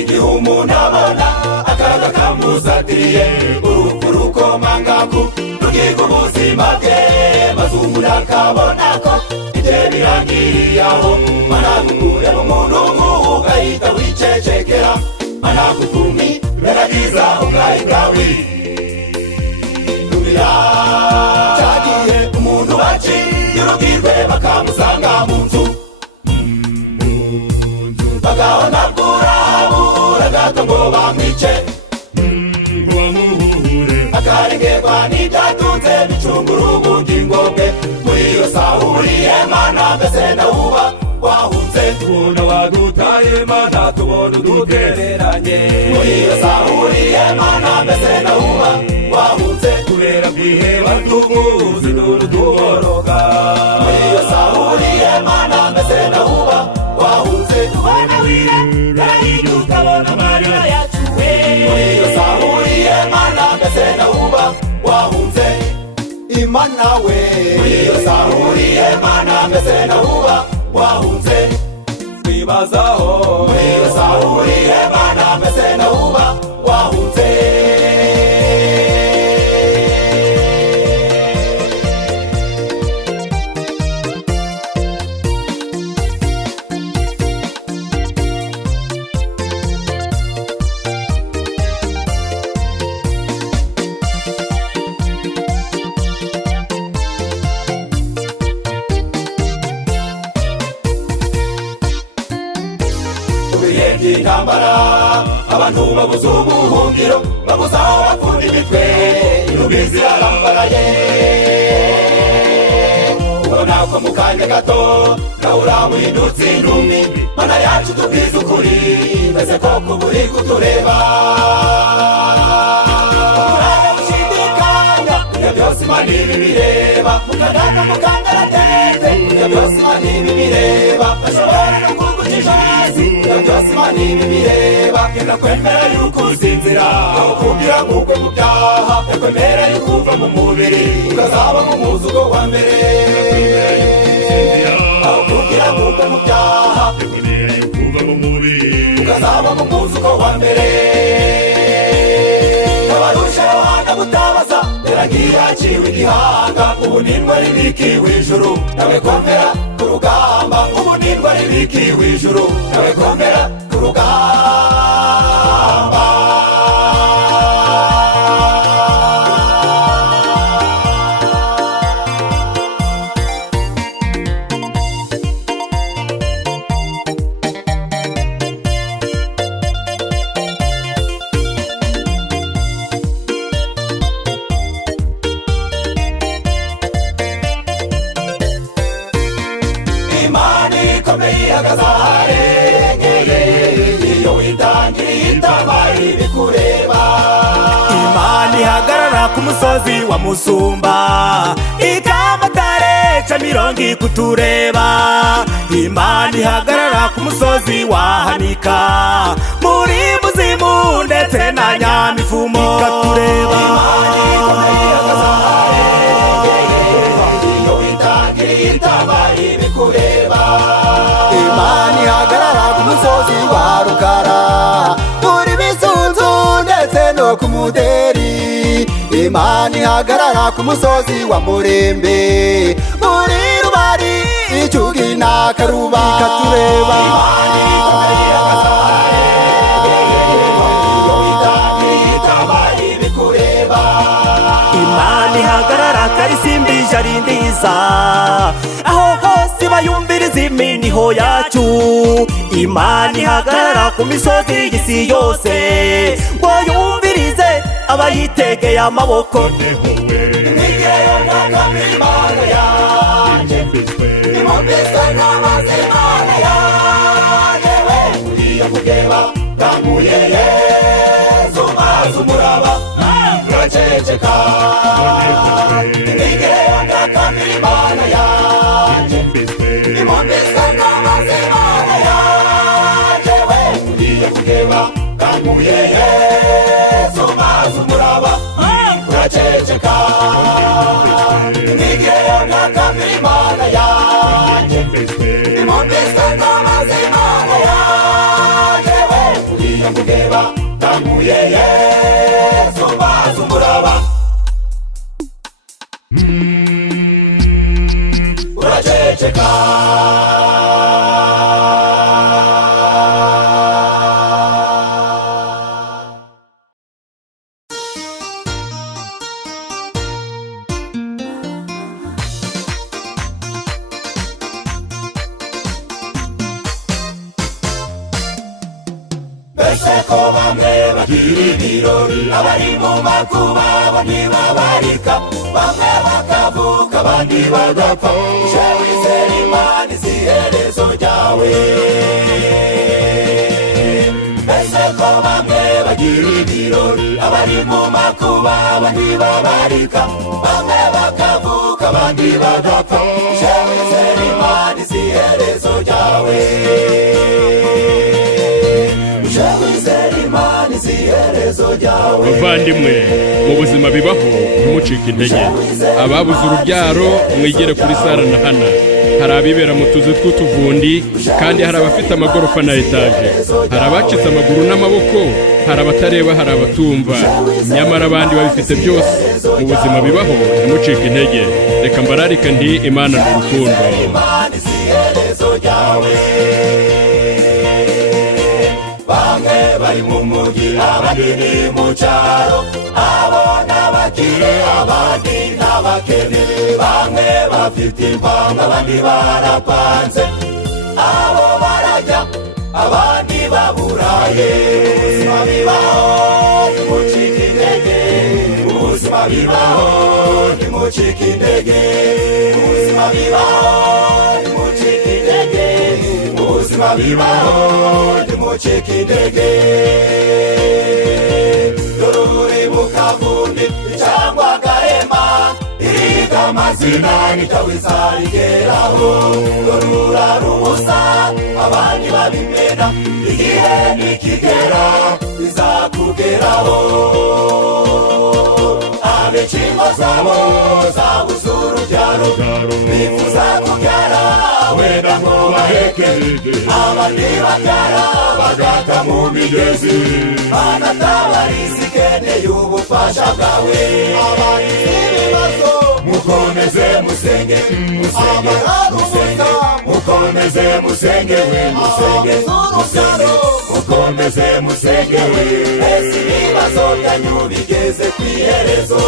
igihe umuntu abona akaga kamuzatiriye urupfu rukomangaku rugiga ubuzima bwe maze umuntu akabona ko ibye birangiriye aho managukure mu muntu ugahita wicecekera managukumi beragiza ubwayi bwawe rubira cyagiye umuntu baciye urubwirwe bakamusanga mu nzu bagahona bwurabura gato ngo bamwice akarengerwa n'ibyatunze bicungura ubugingo bwe muri iyo sahuriye mana mbese ndawuba wahunze tubona wadutaye mana tubona udutereranye muri iyo sahuriye mana mbese ndawuba wahunze kubera kwiheba tuguzi n'urutuboroga muri iyo sahuriye mana mbese ndawuba wahunze tubona wire rayidu ukabona amarira yacuwe muri iyo sahuriye mana mbese ndawuba wahunze imana we muri iyo sahuriye mana mbese ndawuba wahunze twibazaho muri iyo sahuriye mana mbese ndawuba wahunze intambara abantu babuze ubuhungiro babuze aho bakunda imitwe irubizi yarambaraye ubona ko mu kanya gato nawe uramuhindutse intumbi mana yacu tubwize ukuri mbese ko kuburi kutureba turabashidikanya ibyo byose imana ibi bireba mukandana mukandaratete ibyo byose imana ibi bireba bashobora no kugucisha hasi ibyo byose imana ibi bireba genda kwemera yuko usinzira aho kugira ngo ugwe mu byaha yakwemera yuko uva mu mubiri ukazaba mu muzugo wa mbere aho kugira ngo ugwe mu byaha ukazaba mu muzugo wa mbere abarusha yohana gutabaza yaragiye aciwe igihanga ubu nindwa ribikiwe ijuru nawe komera ku rugamba ubu nindwa ribikiwe ijuru nawe komera ku rugamba Imana ihagarara ku musozi wa Musumba ikamatare ca mirongo ikutureba Imana ihagarara ku musozi wa Hanika muri muzimu ndetse na Nyamivumo ikatureba Imana ikomeye ihagaze aharengeye iyo witangiye itabaye ibikureba Imana ihagarara ku musozi wa Rukara muri Bisunzu ndetse no ku Muderi Imana ihagarara ku musozi wa Murembe muri Rubari Icyugi na Karuba ikatureba Imana ikomeye ihagaze aharengeye iyo witangiye itabaye ibikureba Imana ihagarara Karisimbi Jarindiza aho hose bayumviriza iminiho yacu Imana ihagarara ku misozi y'isi yose ngo yumvirize abayitegeye amaboko Nigeyo nakamira Imana yanjye nimumvise n'amazi Imana yanjye we uriya kugeba bwanguye Yezu maze umuraba uraceceka Nigeyo nakamira Imana yanjye nimumvise n'amazi Imana yanjye we uriya kugeba bwanguye Yezu maze umuraba uraceceka Nigeyo nakamira Imana yanjye nimumvise n'amazi Imana yanjye we uriya wazamuye Yesu maze umuraba uraceceka mbese ko bamwe bagira ibirori abari mu makuba bo ntibabarika bamwe bakavuka abandi bagapfa uje wizera Imana izi iherezo ryawe mbese ko bamwe bagira ibirori abari mu makuba bo ntibabarika bamwe bakavuka abandi bagapfa uje wizera Imana izi iherezo ryawe bavandimwe mu buzima bibaho ntimucike intege ababuze urubyaro mwigere kuri Sara na Hana hari abibera mu tuzu tw'utuvundi kandi hari abafite amagorofa na etaje hari abacitse amaguru n'amaboko hari abatareba hari abatumva nyamara abandi babifite byose mu buzima bibaho ntimucike intege reka mbararike ndi Imana n'urukundo bamwe bari mu mugi abandi ni mu cyaro abo n'abakire abandi n'abakene bamwe bafite impamvu abandi barapanze abo barajya abandi baburaye ubuzima bibaho ntimucike intege ubuzima bibaho ntimucike intege ubuzima bibaho ntimucike intege ubuzima bibaho ntimucike intege dore uri mu kavumbi cyangwa agahema iriga amazina ntitawizarigeraho dore urarubusa abandi babimena igihe nikigera bizakugeraho abenshi zabo zabuze urubyaro bifuza kubyara wenda ngo baheke abandi babyara bagata mu migezi banatabariza ikeneye ubufasha bwawe abagize ibibazo mukomeze musenge musenge musenge mukomeze musenge we musenge musenge mukomeze musenge we ese ibibazo byanyu bigeze ku iherezo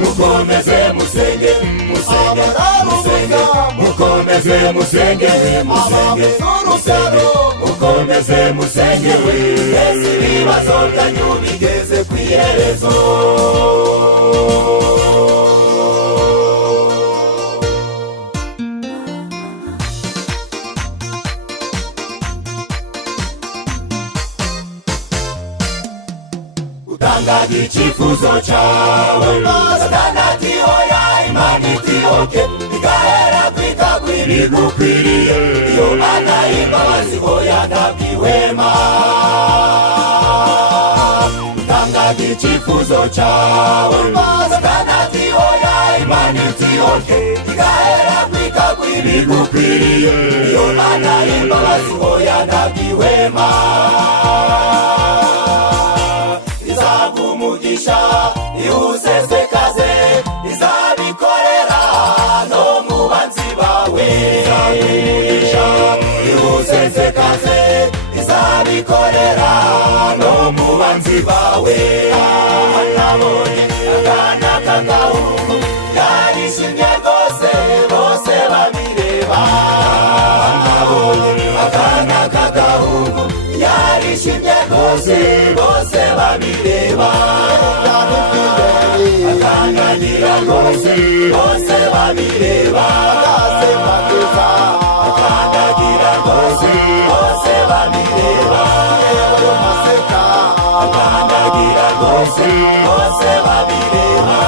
mukomeze musenge musenge musenge mukomeze musenge we musenge musenge mukomeze musenge we ese ibibazo byanyu bigeze ku iherezo utangaga icyifuzo cyawe Satani ati oya Imana iti oke igahera kwikagwa ibigukwiriye iyo Mana y'imbabazi oya ntabwihwema utangaga icyifuzo cyawe Satani ati oya Imana iti oke igahera kwikagwa ibigukwiriye iyo Mana y'imbabazi oya ntabwihwema umugisha iwusesekaze izabikorera no mu banzi bawe umugisha iwusesekaze izabikorera no mu banzi bawe nabonye akana k'agahungu yarishimye rwose bose babireba nabonye akana k'agahungu yarishimye rwose bose babireba akanyagira rwose bose babireba akanyagira rwose bose babireba akanyagira rwose bose babireba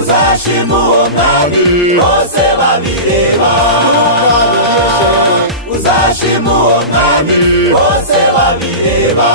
uzashima uwo mwami bose babireba uzashima uwo mwami bose babireba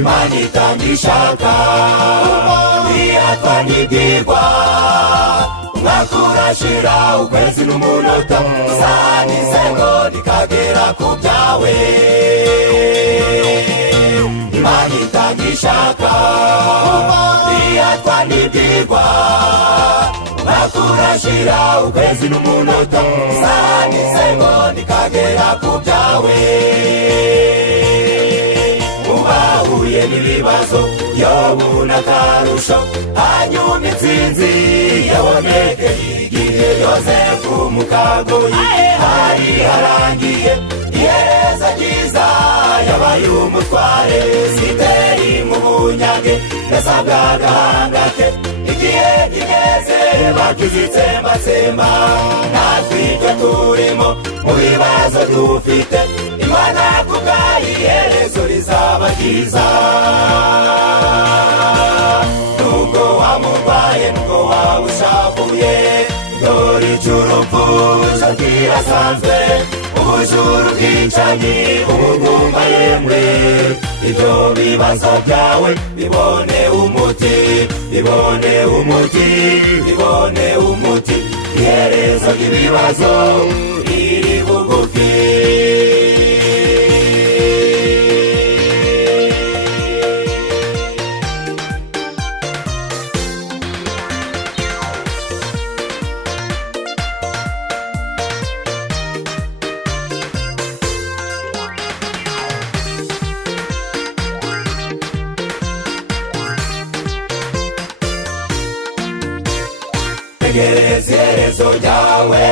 Imana itanga ishaka ntiyatwa n'ibwirwa umwaka urashira ukwezi n'umunota isaha n'isegonda ikagera ku byawe Imana itanga ishaka ntiyatwa n'ibwirwa umwaka urashira ukwezi n'umunota isaha n'isegonda ikagera ku byawe mubahuye n'ibibazo Yobu n'akarusho hanyuma intsinzi yabonekeye igihe Yozefu mu kagoyi hari harangiye iherezo ryiza yabaye umutware Siteri mu bunyage yasabwa agahanga ke igihe kigeze bakizitsembatsemba natwe ibyo turimo mu bibazo dufite Imana kubwayo iherezo rizaba ryiza nubwo wamurwaye nubwo waba ushavuye dore icy'urupfu cyo kirasanzwe ubujura ubwicanyi ubugumba yemwe ibyo bibazo byawe bibone umuti bibone umuti bibone umuti iherezo ry'ibibazo riri bugufi tegereza iherezo ryawe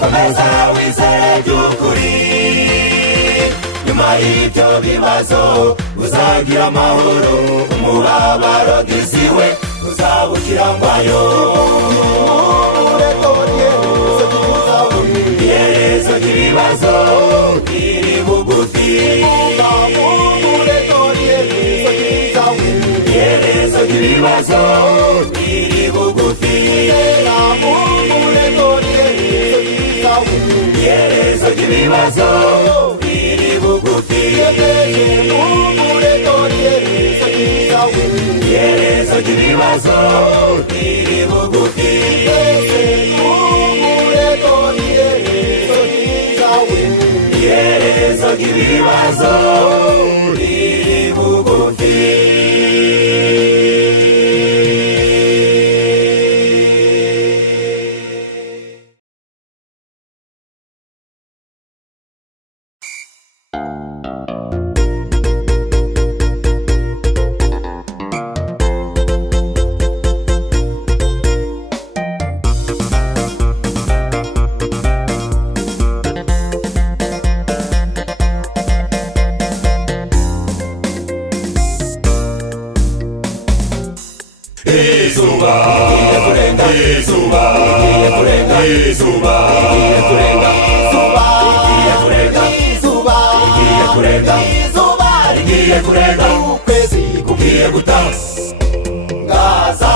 komeza wizere by'ukuri nyuma y'ibyo bibazo uzagira amahoro umubabaro giziwe uzabukirangwayo iherezo ry'ibibazo riri bugufi iherezo ry'ibibazo riri bugufi iherezo ry'ibibazo riri bugufi iherezo ry'ibibazo riri bugufi iherezo ry'ibibazo riri bugufi izuba igiye kurenga izuba igiye kurenga izuba igiye kurenga izuba igiye kurenga izuba igiye kurenga izuba igiye kurenga ukwezi kugiye gutangaza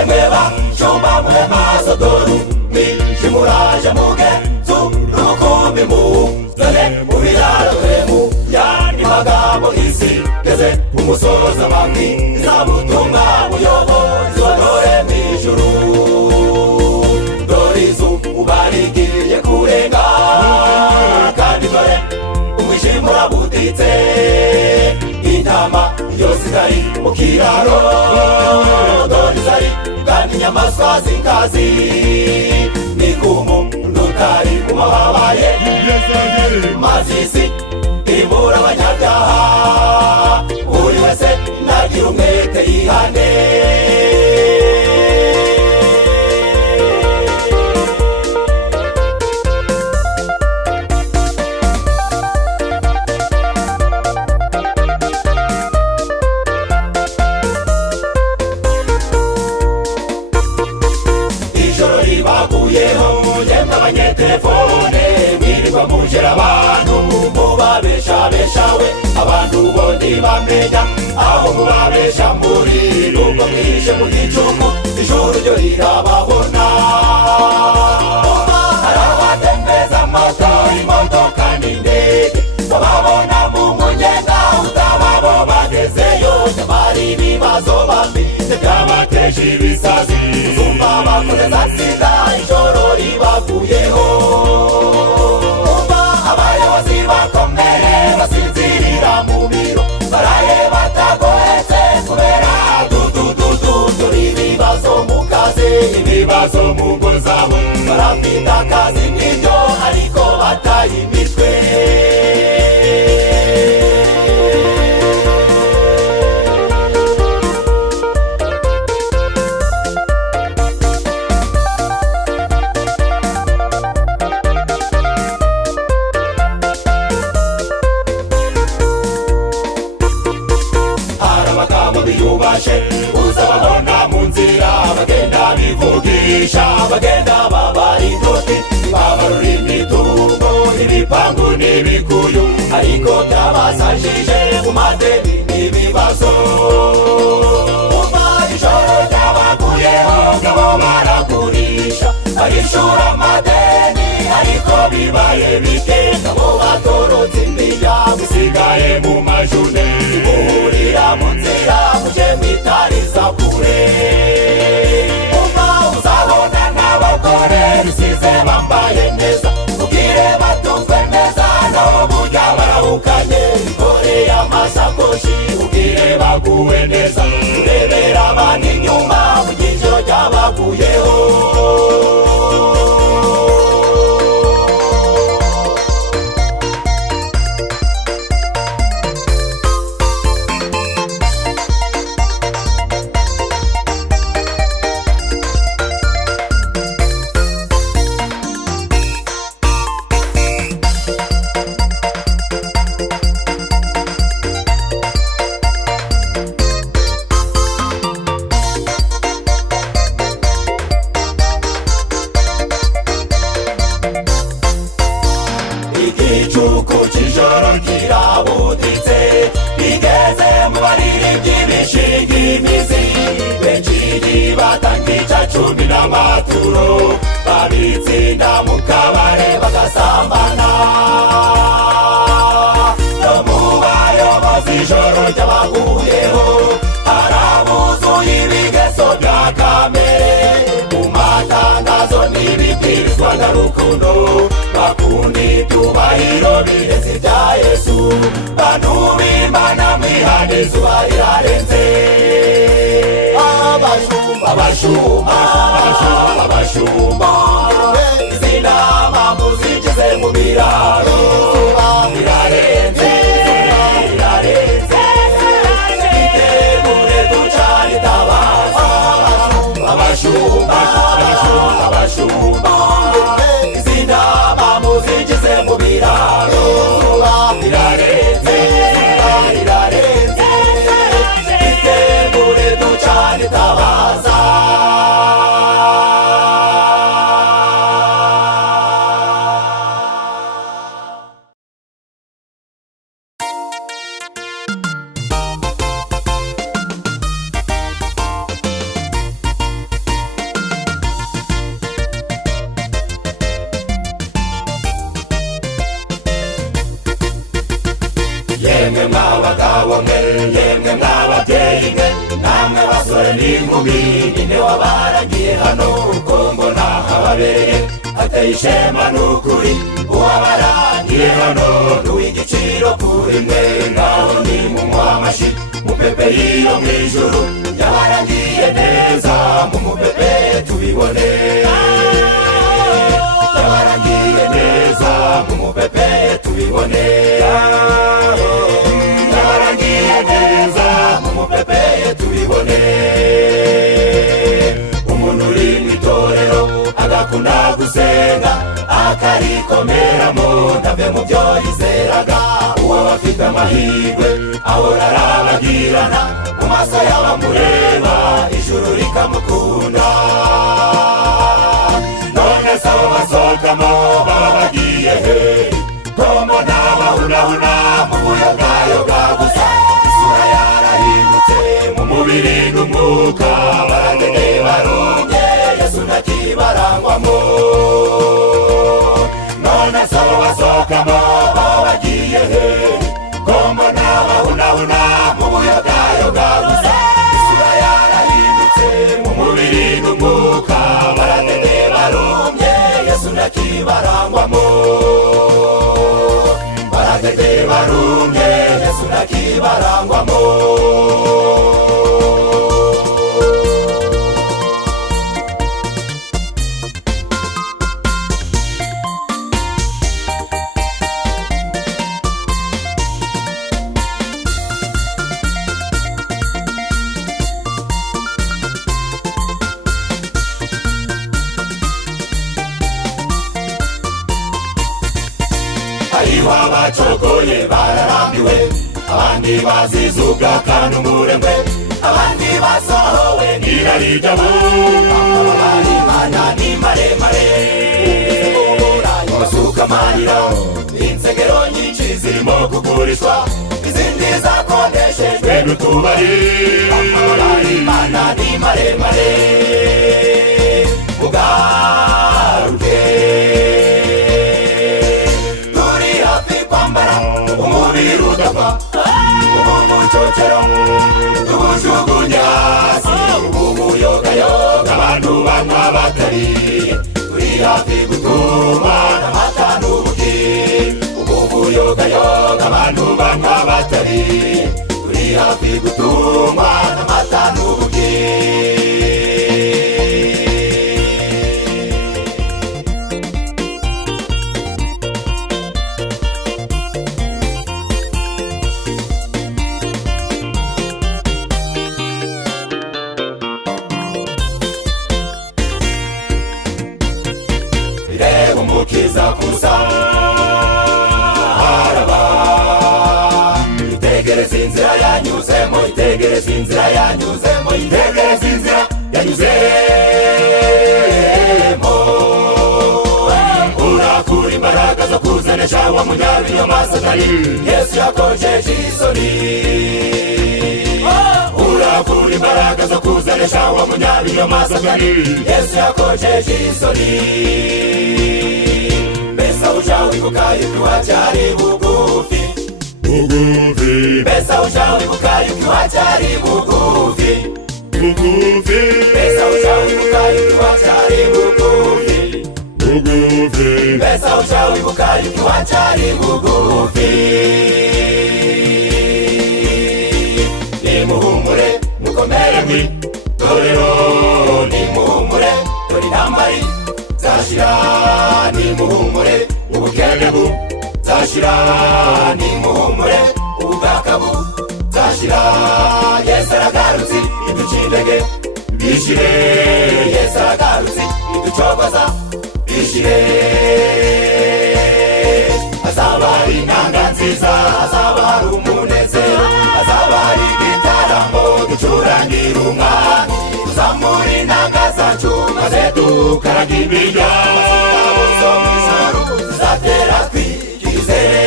emeba cyumba mwe maso doru mwijimuraje mugenzu rukumbi mu zane mu biraro mu yandi magambo isi geze umusoza bamwe izabutumwa buyobozi wadore mw'ijuru dore izuba rigiye kurenga kandi dore umwijima urabuditse intama yose zari mu kiraro dore zari kandi inyamaswa z'inkazi n'ingumu n'utari kuma habaye maze isi imbura abanyabyaha buri wese nagira umwete yihane ijoro ribaguyeho yemwe abanyetelefone mwirirwa mujera abantu mubabeshabeshawe abantu bo ntibamenya aho mubabesha muri nubwo mwishe mu gicuku ijuru ryo rirababona hari abatembeza moto imodoka n'indege bababona mu munye bakoze zatsinda ijoro ribaguyeho. Umva abayobozi bakomeye basinzirira mu biro, baraye batagohetse kubera dore ibibazo mu kazi, ibibazo mu ngo zabo. Barafite akazi n'ibyo ariko bataye imitwe. Uzababona mu nzira bagenda bivugisha, bagenda babara inoti, babarura imitungo, ibipangu n'ibikuyu, ariko byabasajije mu madeni n'ibibazo. Umva ijoro ryabaguyeho ngabo baragurisha, barishura amadeni ariko bibaye bike, ngabo batorotse imiryango isigaye mu majune. Muhurira mu nzira muje mwitariza kure. Umva uzabona n'abagore bisize bambaye neza, ubwire batumve neza nabo burya barahukanye, bikoreye amasakoshi ubwire baguwe neza, urebera abana inyuma mu giciro ryabaguyeho. Igicuku cy'ijoro kirabuditse, bigeze mu baririmbyi bishinga imizi, benshi batangica cumi n'amaturo, babitsinda mu kabare bagasambana. No mu bayobozi ijoro ryabaguyeho, harabuzuye ibigeso bya kamere, mu matangazo n'ibibwirizwa na rukundo, bakunda ibyubahiro birenze ibya Yesu. Bantu b'Imana mwihane izuba rirarenze. Abashumba izi nama muzigize mu biraro, rirarenze itegure ducane itabaza. Abashumba izi nama muzigize mu biraro, rirarenze itegure ducane itabaza. Yemwe mwabagabo mwe, yemwe mwababyeyi mwe, namwe basore n'inkumi, ninde wabaragiye hano ko mbona hababereye hateye ishema n'ukuri. Uwabaragiye hano n'uw'igiciro kuri mwe, ngaho nimumuhe amashyi mupepe yiyo mu ijuru. Yabaragiye neza mumupepe tubibone, yabaragiye neza mumupepe tubibone, yabaragiye neza mumupepe tubibone. Umuntu uri mu itorero agakunda gusenga, akarikomeramo ntave mu byo yizeraga, uwo bafite amahirwe ahora arabagirana, mu maso y'abamureba ijuru rikamukunda. None se abo basohokamo baba bagiye he? Komo n'abahunahuna mu buyogayoga gusa, isura yarahindutse mu mubiri n'umwuka, baratege barumye Yesu ntakibarangwamo. None se abo basohokamo baba bagiye he? Komo n'abahunahuna mu buyogayoga gusa, isura yarahindutse mu mubiri n'umwuka, wabacogoye bararambiwe, abandi bazizuga kandi umuremwe, abandi basohowe n'irari ryabo. Amabari Imana ni maremare, basuka amarira, insengero nyinshi zirimo kugurishwa, izindi zakondeshejwe n'utubari. Amabari Imana ni maremare, mugaruke turi hafi kwambara umubiri udapfa, ubu bucocero tubujugunye hasi, ubu buyogayoga abantu banywa batariye, turi hafi gutumwa n'amata n'ubuki, ubu buyogayoga abantu banywa batariye, turi hafi gutumwa n'amata n'ubuki. Umukiza kuza araba, itegereze inzira yanyuzemo, itegereze inzira yanyuzemo, itegereze inzira yanyuzemo. Urakura imbaraga zo kuzanesha wa munyabinyoma Satani, Yesu yakojeje isoni. Urakura imbaraga zo kuzanesha wa munyabinyoma Satani, Yesu yakojeje isoni. Mbesa wibuka yuko wacyari bugufi, bugufi. Mbesa wibuka yuko wacyari bugufi, bugufi. Mbesa wibuka yuko wacyari bugufi, bugufi. Mbesa wibuka yuko wacyari bugufi. Nimuhumure mukomere mw'itorero, nimuhumure dore intambara zashira, nimuhumure ubukene buzashira, nimuhumure ubugaka buzashira. Yesu aragarutse iduca intege bishire, Yesu aragarutse iducogoza bishire. Hazaba hari inanga nziza, hazaba hari umunezero, hazaba hari igitaramo ducurangira umwami, tuzamura inanga zacu maze dukaraga imiryango, ingabo zo mw'ijuru zizatera twikizere.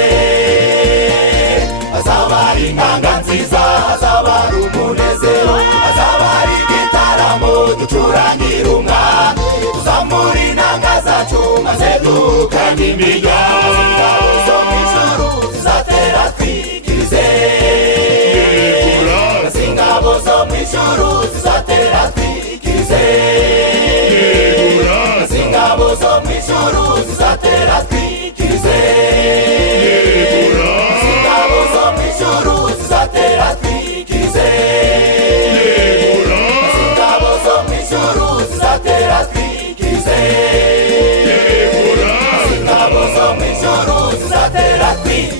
Hazaba hari inanga nziza, hazaba hari umunezero, hazaba hari igitaramo ducurangira umwami, tuzamura inanga zacu maze dukaraga imiryango, ingabo zo mw'ijuru zizatera twikizere. Ingabo zo mw'ijuru zizatera twikizere, ingabo zo mw'ijuru zizatera twikizere, ingabo zo mw'ijuru zizatera twikizere, ingabo zo mw'ijuru zizatera twikizere, ingabo zo mw'ijuru zizatera twikizere.